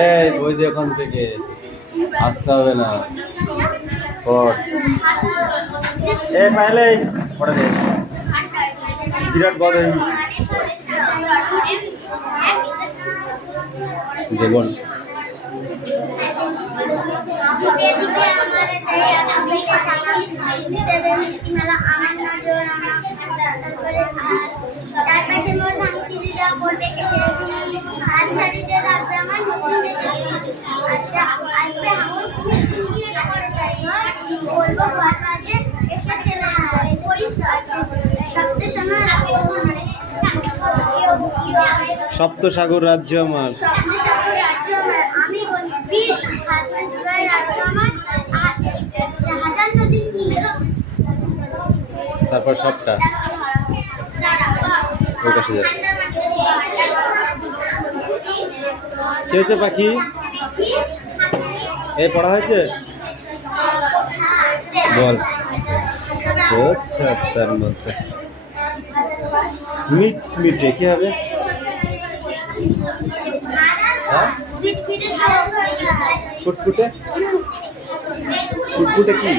এই বই দিয়ে ওখান থেকে আসতে হবে না। এই পাইলে পড়ে নে, বিরাট বড় হয়ে জীবন। চারপাশে মোট ভাঙচিরা পড়বে এসে হাত ছাড়িতে রাখবে আমার নতুন দেশে। আচ্ছা আসবে হামুর করে তাই বলবো ঘর কাজে এসেছে না শব্দ শোনা সপ্তসাগর রাজ্য আমার, সপ্তসাগর রাজ্য আমার, আমি বলি বীর হাজার রাজ্য আমার, হাজার নদী নীল। তারপর সবটা ওই পাশে যাবে। কি হয়েছে পাখি? এই পড়া হয়েছে বল। আচ্ছা তার মধ্যে মিট মিটে কি হবে? হ্যাঁ ফুটফুটে, ফুটফুটে কি?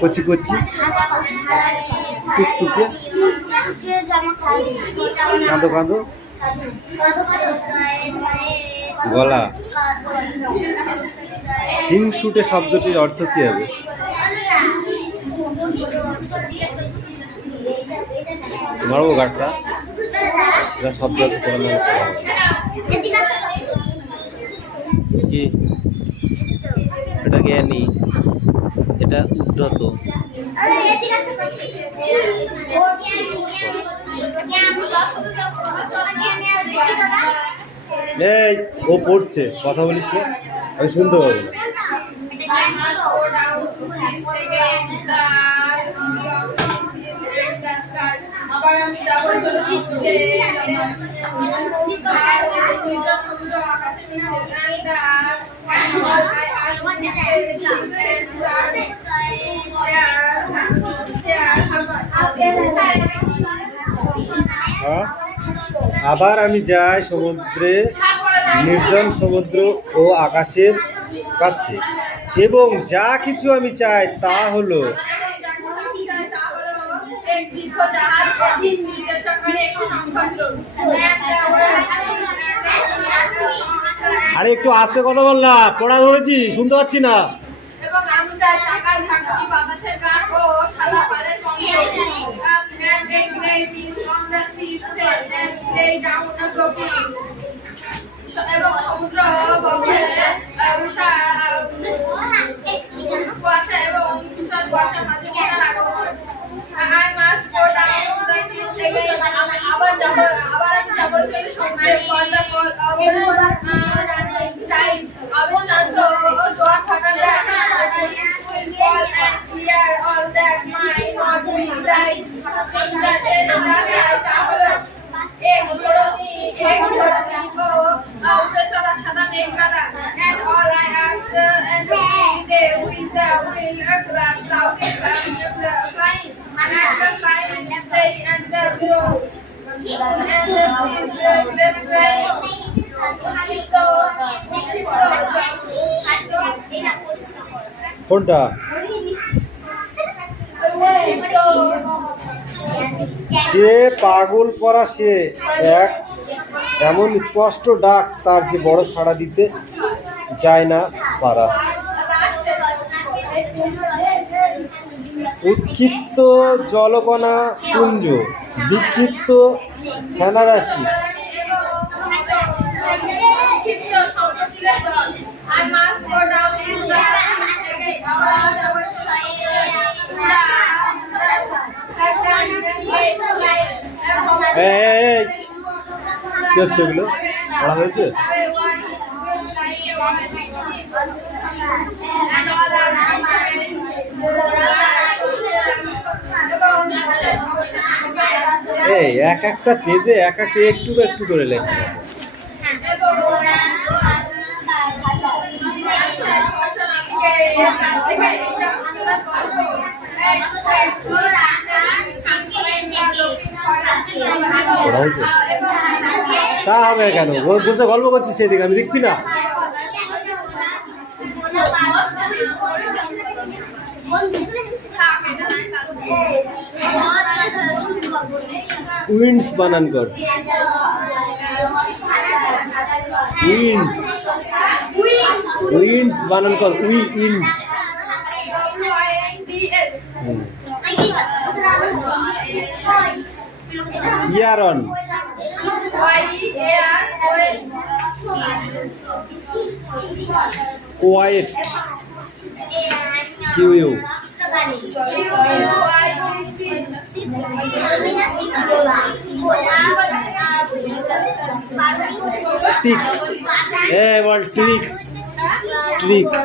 কচি কচি, টুকটুকে, কাঁদো কাঁদো, গলা। হিংসুটে শব্দটির অর্থ কি হবে? মারবো গাঁটটা, এটা শব্দ কি? এটা জ্ঞানী, এটা উদ্ধত। এই ও পড়ছে, কথা বলিস না, আমি শুনতে পাবো না। আবার আমি যাবো চলো সমুদ্রে, সমুদ্র আকাশের নিচে। আবার আমি যাই সমুদ্রে, নির্জন সমুদ্র ও আকাশের কাছে, এবং যা কিছু আমি চাই তা হলো আরে একটু আস্তে কথা বল না, পড়া ধরেছি, শুনতে পাচ্ছি না। এবং আমি চাই চাকার ঝাঁকুনি, বাতাসের গান ও সাদা পাড়ের এবং সমুদ্র কুয়াশা এবং তুষার কুয়াশার মাঝে বসে রাখবো। আবার আমি যাবো চলে সমুদ্রের পর্দা শান্ত জোয়ার ফাটার all that might not be right. एक छोड़ो दी को उड़े चला सादा Meghmala, and all I asked and day with the wheel aircraft clouded flying and at the flying day and the blue and the seas glass rain. কোনটা? যে পাগল পরা সে এক এমন স্পষ্ট ডাক, তার যে বড় সাড়া দিতে যায় না পারা। উৎক্ষিপ্ত জলকণা পুঞ্জ, বিক্ষিপ্ত ফেনারাশি, কি হচ্ছে এগুলো? পড়া হয়েছে? এই এক একটা পেজে এক একটা একটু একটু করে লেখা। পড়া হয়েছে? তা হবে কেন? ও বসে গল্প করছি সেদিকে, আমি দেখছি না। উইন্ডস বানান কর। উইন্ডস, উইন্ডস বানান কর। Will end. Year on. Quite. কিউ ইউ। টিক্স। এ বল ট্রিক্স। ট্রিক্স।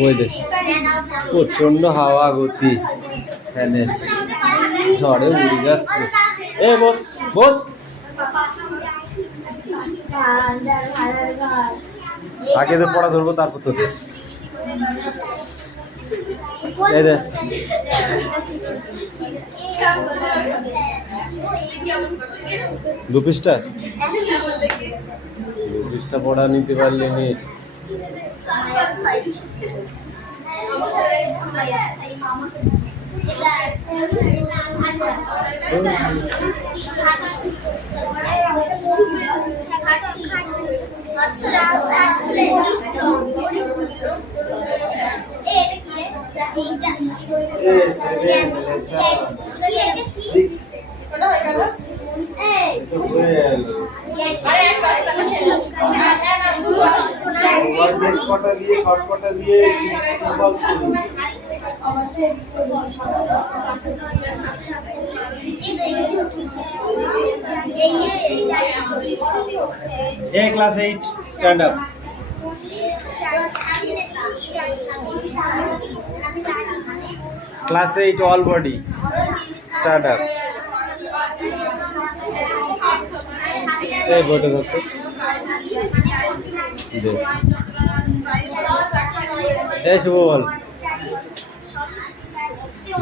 বই দে। প্রচন্ড হাওয়া গতি, ফ্যানের ঝড়ে উড়ে যাচ্ছে। এ বস বস। আগে তো পড়া ধরবো, তারপর তোকে। এই দে। দু পৃষ্ঠা পড়া নিতে পারলি নি? Class 8, stand up. Class 8, all body, stand up. Hey, go to the শুভ বল।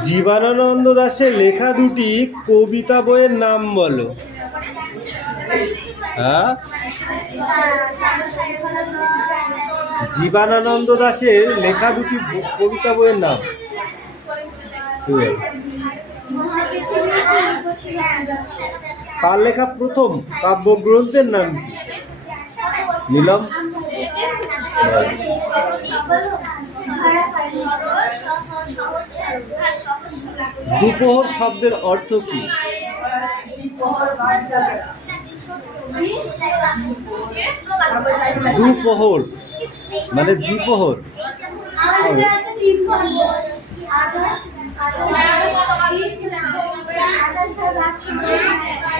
জীবনানন্দ দাশের লেখা দুটি কবিতা বইয়ের নাম বলো। হ্যাঁ, জীবনানন্দ দাশের লেখা দুটি কবিতা বইয়ের নাম। তার লেখা প্রথম কাব্যগ্রন্থের নাম কি? নিলাম। দুপোহর শব্দের অর্থ কি? দুপোহর মানে দ্বিপোহর।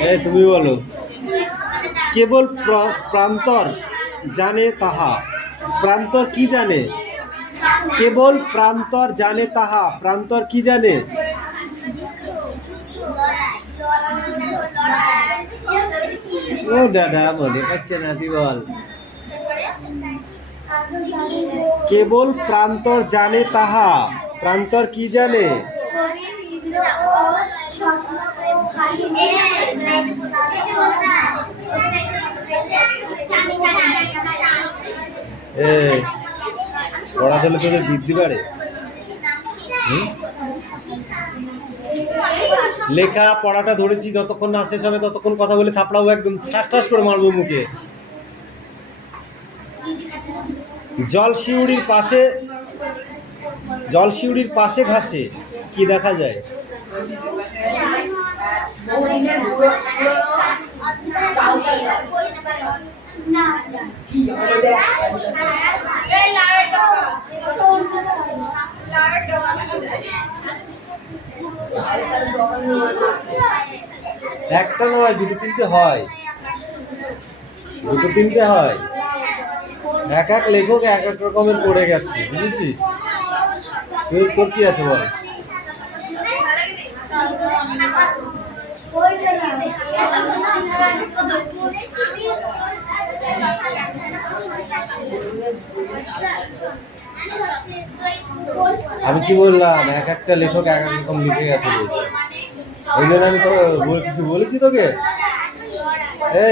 এই তুমি বলো। কেবল প্রান্তর জানে তাহা। প্রান্তর কি জানে? কেবল প্রান্তর জানে তাহা। প্রান্তর কি জানে? ও দাদা মনে পাচ্ছে না, তুই বল। কেবল প্রান্তর জানে তাহা। প্রান্তর কি জানে? পড়া হলে তোদের বৃদ্ধি বাড়ে। লেখা পড়াটা ধরেছি, যতক্ষণ না শেষ হবে ততক্ষণ কথা বলে থাপড়াবো, একদম ঠাস ঠাস করে মারবো মুখে। জলশিউড়ির পাশে ঘাসে কি দেখা যায়? একটা নয়, দুটো তিনটে হয়। দুটো তিনটে হয়। এক এক লেখক এক এক রকমের পড়ে গেছে, বুঝেছিস? তোর কি আছে বল? আমি কি বললাম, এক একটা লেখক এক এক রকম লিখে গেছে বলছে। ওই জন্য আমি তো কিছু বলেছি তোকে।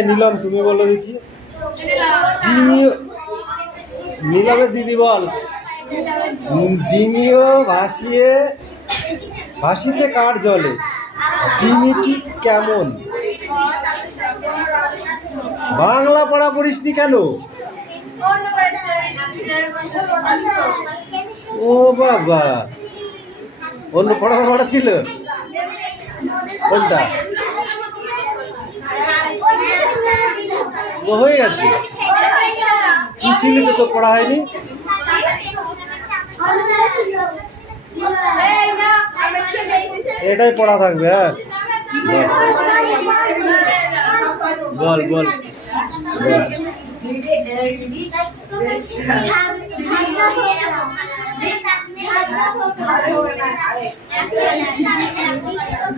নীলম তুমি বলো দেখি। নীলমের দিদি বল। ডিঙিও ভাসিছে কার জলে, ডিঙি ঠিক কেমন? বাংলা পড়া পড়িসনি কেন? ও বাবা, অন্য পড়া ছিল কোনটা? ও হয়ে গেছে, কি ছিল তো তো পড়া হয়নি? এটাই পড়া থাকবে। হ্যাঁ বল বল।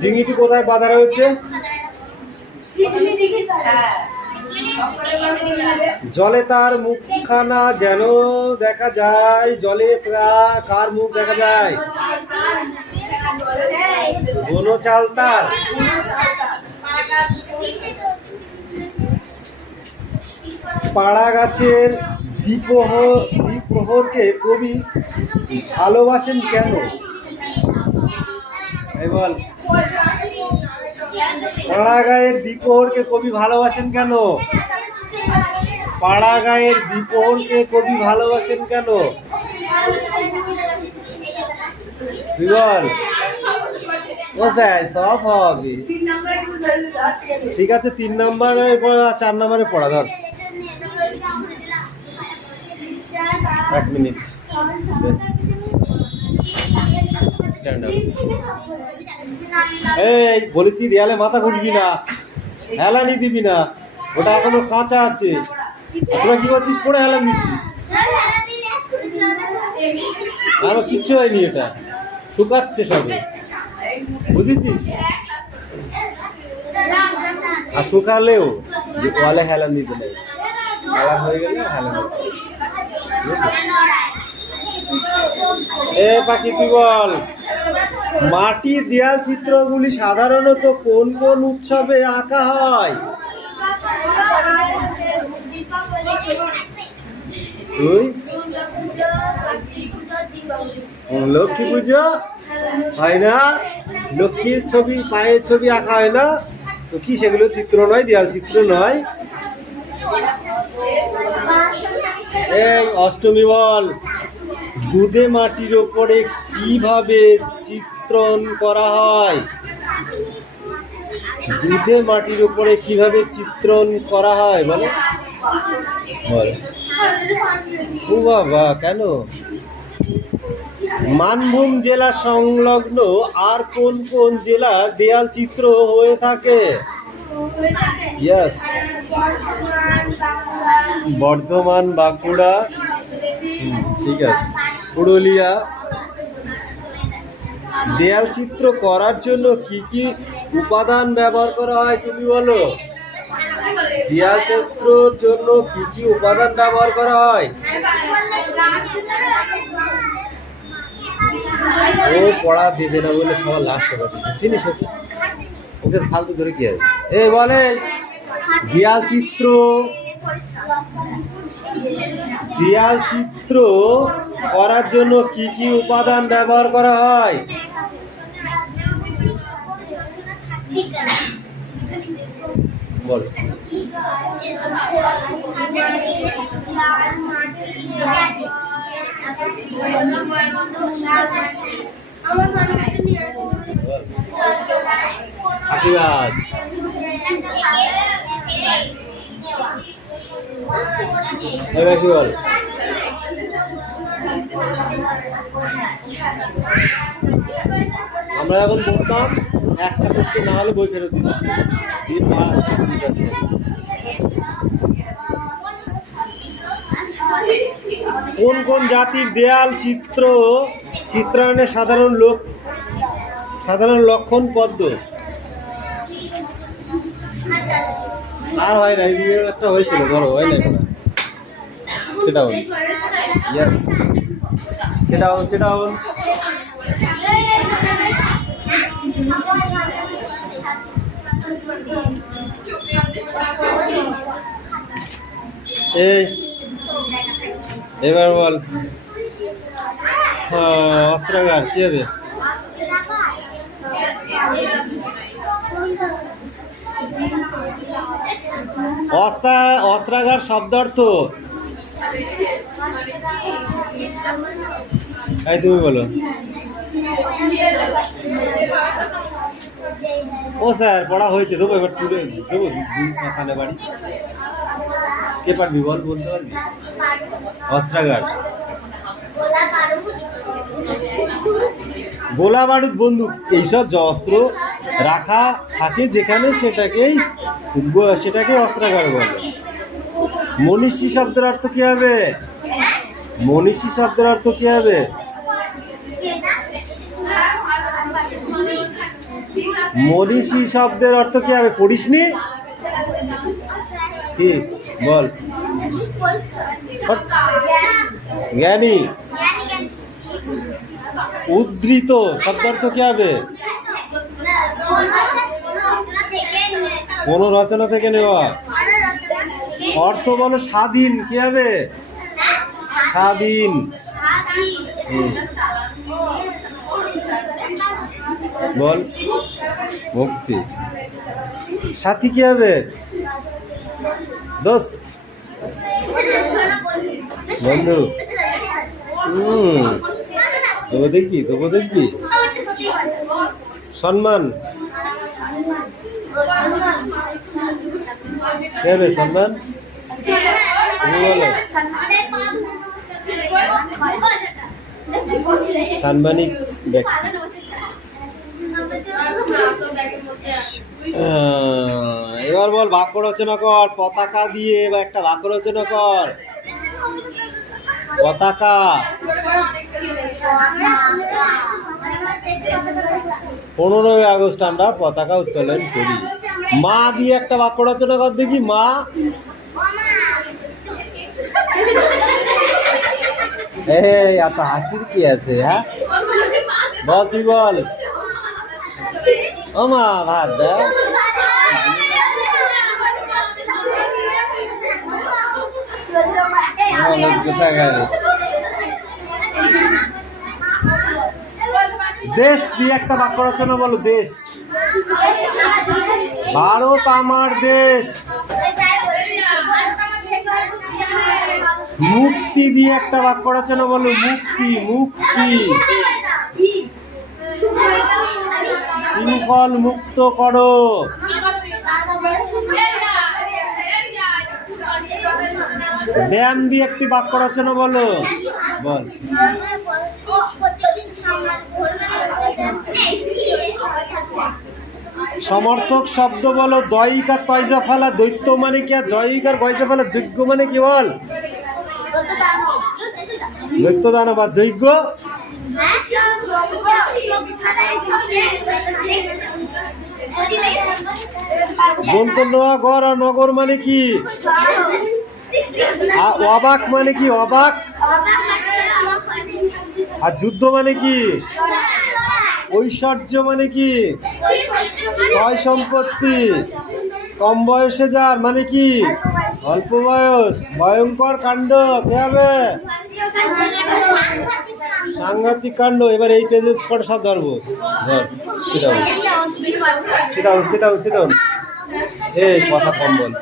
ডিঙিটি কোথায় বাঁধা রয়েছে? জলে তার মুখখানা যেন দেখা যায়। জলে কার মুখ দেখা যায়? কোনো চালতার। পাড়া গাছের দ্বিপ্রহরকে কবি ভালোবাসেন কেন? বল। পাড়া গায়ের দ্বিপ্রহরকে কবি ভালোবাসেন কেন? পাড়া গায়ের দ্বিপ্রহরকে কবি ভালোবাসেন কেন? বল। সব হবে ঠিক আছে। 3 নম্বরে পড়া, 4 নম্বরে পড়া ধর। 1 মিনিট। এই বলেছি দেয়ালে মাথা ঘুরবি না, হেলানি দিবি না, ওটা এখনো কাঁচা আছে। তোরা কি করছিস? পড়ে হেলান দিচ্ছিস। আরো কিচ্ছু হয়নি, এটা শুকাচ্ছে সবে, বুঝেছিস? আর শুকালেও যে ওয়ালে হেলান দিতে নেই, হেলান হয়ে গেলে হেলান দিতে। পাখি তুই বল। মাটির দেয়াল চিত্রগুলি সাধারণত কোন কোন উৎসবে আঁকা হয়? লক্ষ্মী পুজো হয় না? লক্ষ্মীর ছবি, পায়ের ছবি আঁকা হয় না? তো কি সেগুলো চিত্র নয়? দেয়াল চিত্র নয়? এই অষ্টমী বল। দুধে মাটির ওপরে কিভাবে চিত্রণ করা হয়? দুধে মাটির উপরে কিভাবে চিত্রণ করা হয় বলো? বল। ও বাবা, কেন? মানভূম জেলা সংলগ্ন আর কোন কোন জেলা দেয়াল চিত্র হয়ে থাকে? ইয়েস, বর্ধমান, বাঁকুড়া, ঠিক আছে, পুরুলিয়া। দেয়াল চিত্র করার জন্য কি কি উপাদান ব্যবহার করা হয় তুমি বলো? দেয়াল চিত্রের জন্য কি কি উপাদান ব্যবহার করা হয়? ও পড়া দেবে না বলে সবার লাস্ট কথা চিনিস, ওকে ফালতু ধরে কি আছে? এই বলে দেয়াল চিত্র করার জন্য কি কি উপাদান ব্যবহার করা হয়? বল। আশীর্বাদ। এবার কি বল? আমরা এখন পড়তাম, একটা কোশ্চেন না হলে বই ফেরত দিতাম। কোন কোন জাতির দেয়াল চিত্রায়নের সাধারণ লক্ষণ পদ্ম? আর হয় না, এইদিকে একটা হয়েছিল, ধরো হয় না এখন। Sit down. Yes. Sit down, sit down. এই এবার বল, অস্ত্রাগার কি হবে? অস্ত্রাগার শব্দ অর্থ, এই তুমি বলো। ও স্যার পড়া হয়েছে, দেবো এবার তুলে দেবো খানে বাড়ি। কে পারবি বল, বলতে পারবি? অস্ত্রাগার গোলা বারুদ বন্দুক এইসব যে অস্ত্র রাখা থাকে যেখানে সেটাকে অস্ত্রাগার বলে। মনীষী শব্দের অর্থ কি হবে? মনীষী শব্দের অর্থ কি হবে? মনীষী শব্দের অর্থ কি হবে? পড়িসনি কি বল? জ্ঞানী। উদ্ধৃত শব্দের অর্থ কি হবে? কোন রচনা থেকে নেওয়া। অর্থ বলো স্বাধীন, কি হবে? স্বাধীন। বল মুক্তি। সাথী কি হবে? দোস্ত, বন্ধু। তবু দেখবি। সম্মান কি হবে? সম্মান সাম্মানিক ব্যক্তি। এবার বল বাক্য রচনা কর পতাকা দিয়ে, বা একটা বাক্য রচনা কর। পতাকা 15ই আগস্ট আমরা পতাকা উত্তোলন করি। মা দিয়ে একটা বাক্য রচনা কর দেখি। মা এই এত হাসির কি আছে? হ্যাঁ বল, তুই বল। ও মা ভাত দাও। দেশ দিয়ে একটা বাক্য রচনা বলো। দেশ। ভারত আমার দেশ। মুক্তি দিয়ে একটা বাক্য রচনা বলো। মুক্তি। শৃঙ্খল মুক্ত করো। ব্যায়াম দিয়ে একটি বাক্য রচনা বলো। বল। সমর্থক শব্দ বলো। দয়িকার তয়জা ফেলা দৈত্য মানে কি? আর জয়িকার গয়জা ফেলা যোগ্য মানে কি? বল। দৈত্য দানব আর যজ্ঞ। দন্তন্য গড় আর নগর মানে কি? অবাক মানে কি? অবাক। আর যুদ্ধ মানে কি? ঐশ্বর্য মানে কি? সয় সম্পত্তি। কম বয়সে যার মানে কি? অল্প বয়স। ভয়ঙ্কর কাণ্ড কি হবে? সাংঘাতিক কাণ্ড। এবার এই পেজে কটা সব ধরবো। সিটাউন। এই কথা কম বল।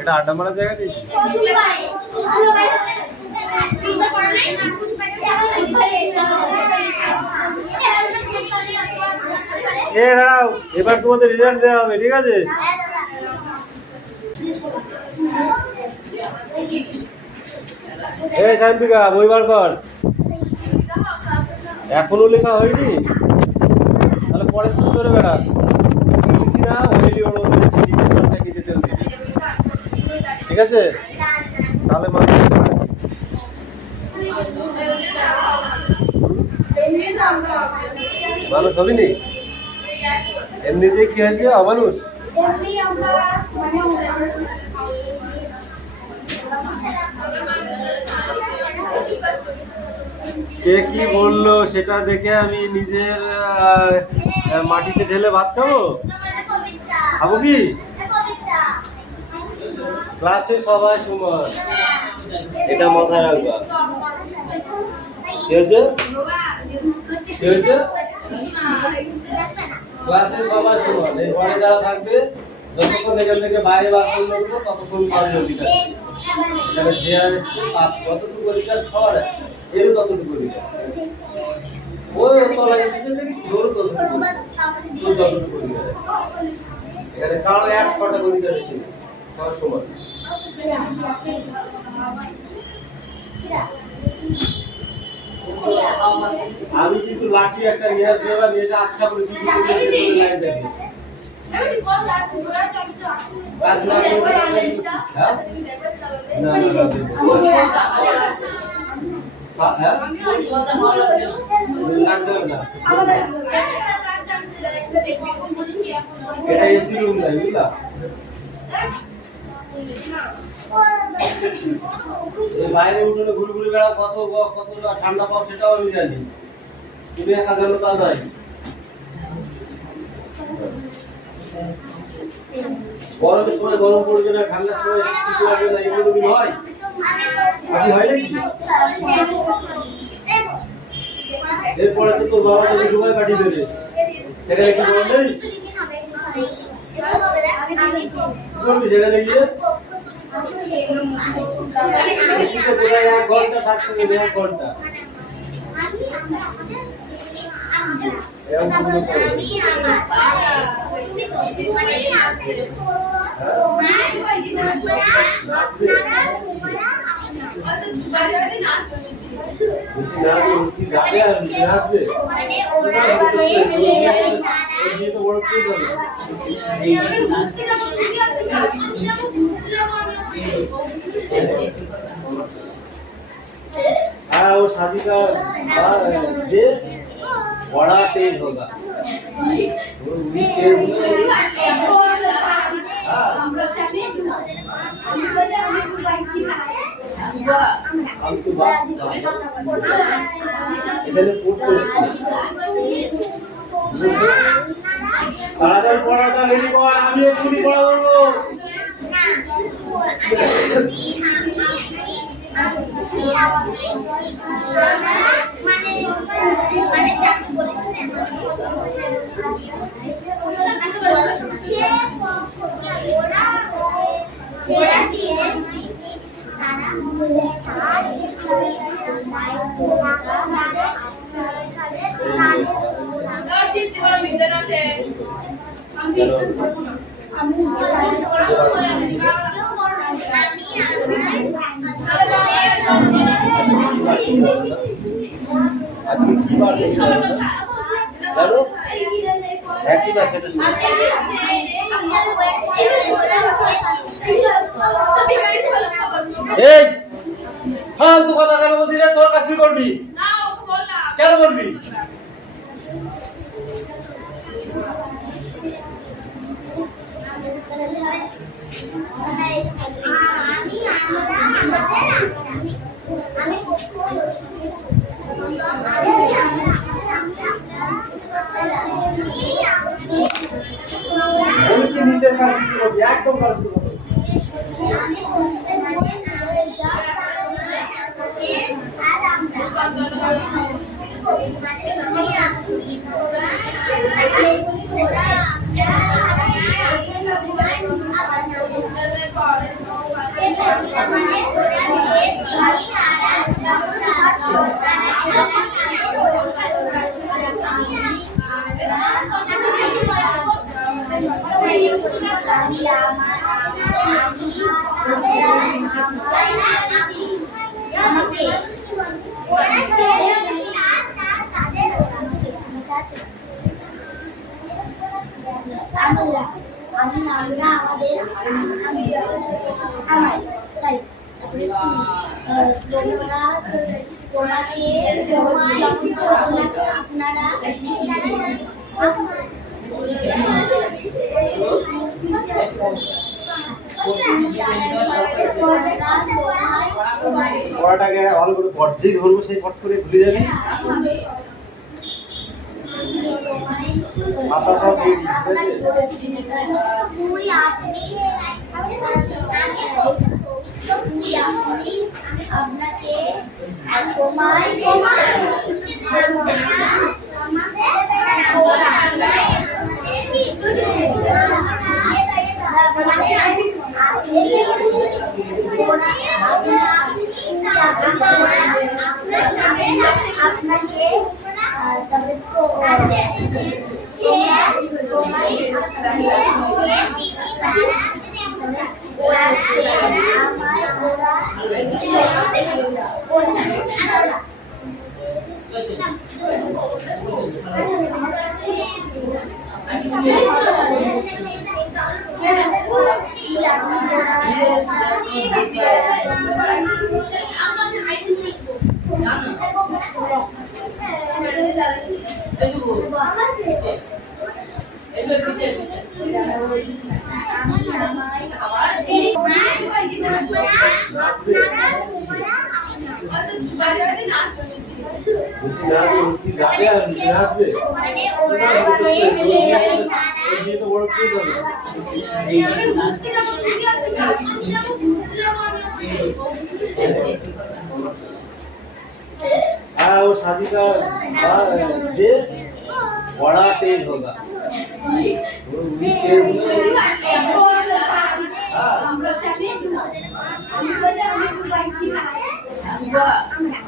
এটা আড্ডা মারার জায়গা দিয়েছি। দাঁড়াও, এবার তোমাদের রেজাল্ট দেওয়া হবে, ঠিক আছে? শান্তিকা বই বার কর। এখনো লেখা হয়নি? তাহলে পরে ফোন করে বেড়া। না ঠিক আছে, তাহলে মানুষ হবি নি? এমনিতেই কি হয়েছে অমানুষ? কে কি বললো সেটা দেখে আমি নিজের মাটিতে ঢেলে ভাত খাবো? খাবো কি? ক্লাসে সবাই সমান, এটা মাথায় রাখবা। কি হয়েছে? কি হয়েছে? ক্লাসে সবাই সমান, এই ঘরে যারা থাকবে যতক্ষণ এখান থেকে বাইরে বার করবো ততক্ষণ পারবে অধিকার। এখানে যে আসছে তার যতটুকু অধিকার সবার আছে, এরও ততটুকু অধিকার। ওই তলা গেছে দেখি জোর ততটুকু, তোর যতটুকু অধিকার। এখানে কারো 100টা অধিকার বেশি নেই, সবার সমান। আমি কিন্তু লাঠি একটা নিয়ে আসবে বা নিয়ে এসে আচ্ছা করে কি লাইন দেখে কাজ না করে না হ্যাঁ লাগবে না। এটা এসি রুম নাই বুঝলা? এই বাইরে উঠোনে ঘুরে ঘুরে বেড়া কত ঠান্ডা পাও সেটাও আমি জানি, তুমি একা জানো তা নাই। গরমের সময় গরম পড়বে না, ঠান্ডার সময় শীত লাগবে না, এগুলো কি হয়? আগে হয় নাকি? এরপরে তো তোর বাবা তোকে দুবাই পাঠিয়ে দেবে, সেখানে কি গরম নেই? কি করবি সেখানে গিয়ে? শীতে প্রায় 1 ঘন্টা থাকতে হবে, 1 ঘন্টা। हाँ वो शादी का ये बड़ा तेज होगा, वो भी तेज हम तो बात এখানে ফুড করছি সারাদিন পড়াটা রেডি কর, আমি এক্ষুনি পড়া করবো। আজকে কি বার জানো? একই বার সেটা এই ফালতু কথা কেন বলছিস রে? তোর কাজ তুই করবি না, ওকে বললাম। কেন বলবি? বলেছি নিজের কাজ তুই করবি, একদম কাজ তুই করবি। তারপরে তোমরা তোমাকে আপনারা পড়াটাকে ভালো করে পড়, যেই ধরবো সেই পট করে ভুলে যাবি। মাথা সব রেডি, ঠিক আছে? আপনাকে যাবে আর আসবে তো বড় কে যাবে? हाँ वो शादी का डे बड़ा तेज होगा, वो भी तेज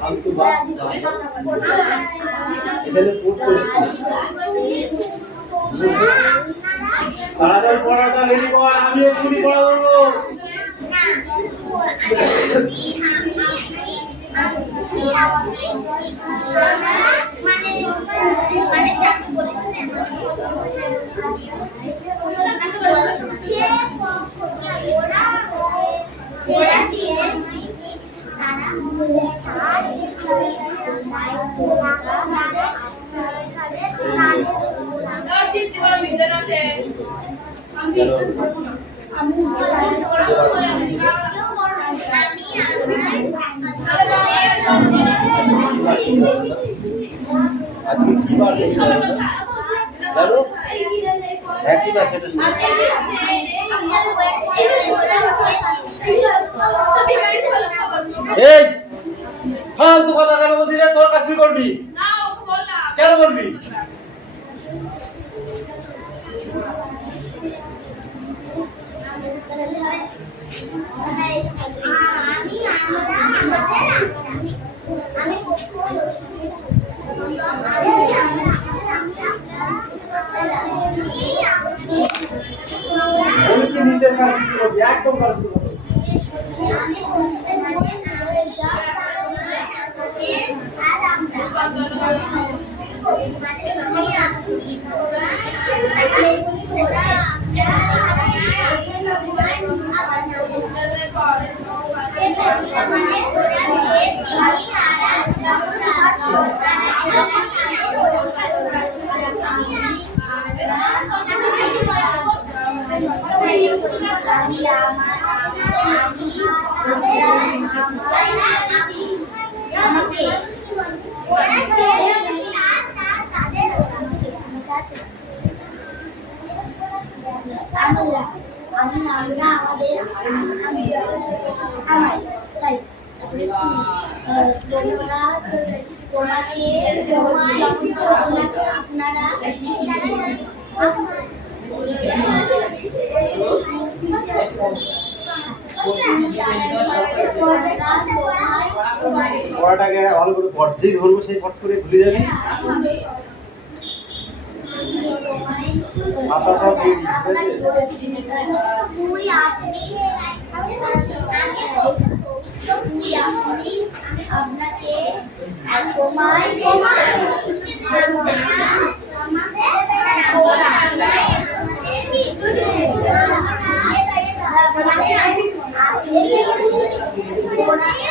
हम तो बात এখানে ফুড করছি সারাদিন পড়াটা রেডি কর, আমি এক্ষুনি পড়া বলবো। আজকে কি বার জানো? একই না সেটা এই ফালতু কথা কেন বলছিস? তোর কাজ তুই করবি না, ওকে বললাম। কেন বলবি? বলেছি নিজের কাজ তুই করবি, একদম কাজ তুই করবি। পড়াটাকে ভালো করে পড়, যেই ধরবো সেই পট করে ভুলে যাবি। মাথা সব রেডি, ঠিক আছে? ওরা